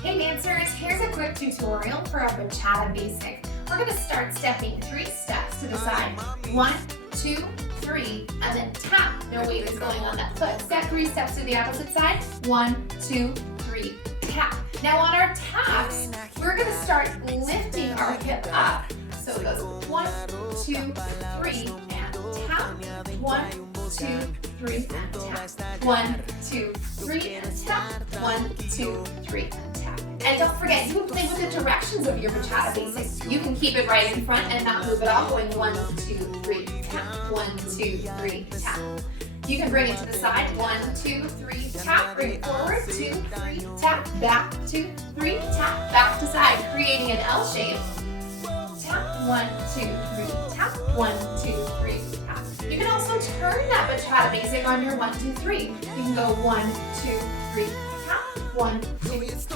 Hey dancers, here's a quick tutorial for a Bachata Basic. We're going to start stepping 3 steps to the side. 1, 2, 3, and then tap. No weight is going on that foot. Step 3 steps to the opposite side. 1, 2, 3, tap. Now on our taps, we're going to start lifting our hip up. So it goes 1, 2, 3, and tap. 1, 2, 3, and tap. 1, 2, 3, and tap. 1, 2, 3, and tap. And don't forget, you can play with the directions of your Bachata Basics. You can keep it right in front and not move at all, going 1, 2, 3, tap. 1, 2, 3, tap. You can bring it to the side. 1, 2, 3, tap. Bring it forward. 2, 3, tap. Back. 2, 3, tap. Back to side, creating an L shape. Tap. 1, 2, 3, tap. 1, 2, 3, tap. You can also turn that Bachata Basic on your 1, 2, 3. You can go 1, 2, 3, tap. 1, 2, 3.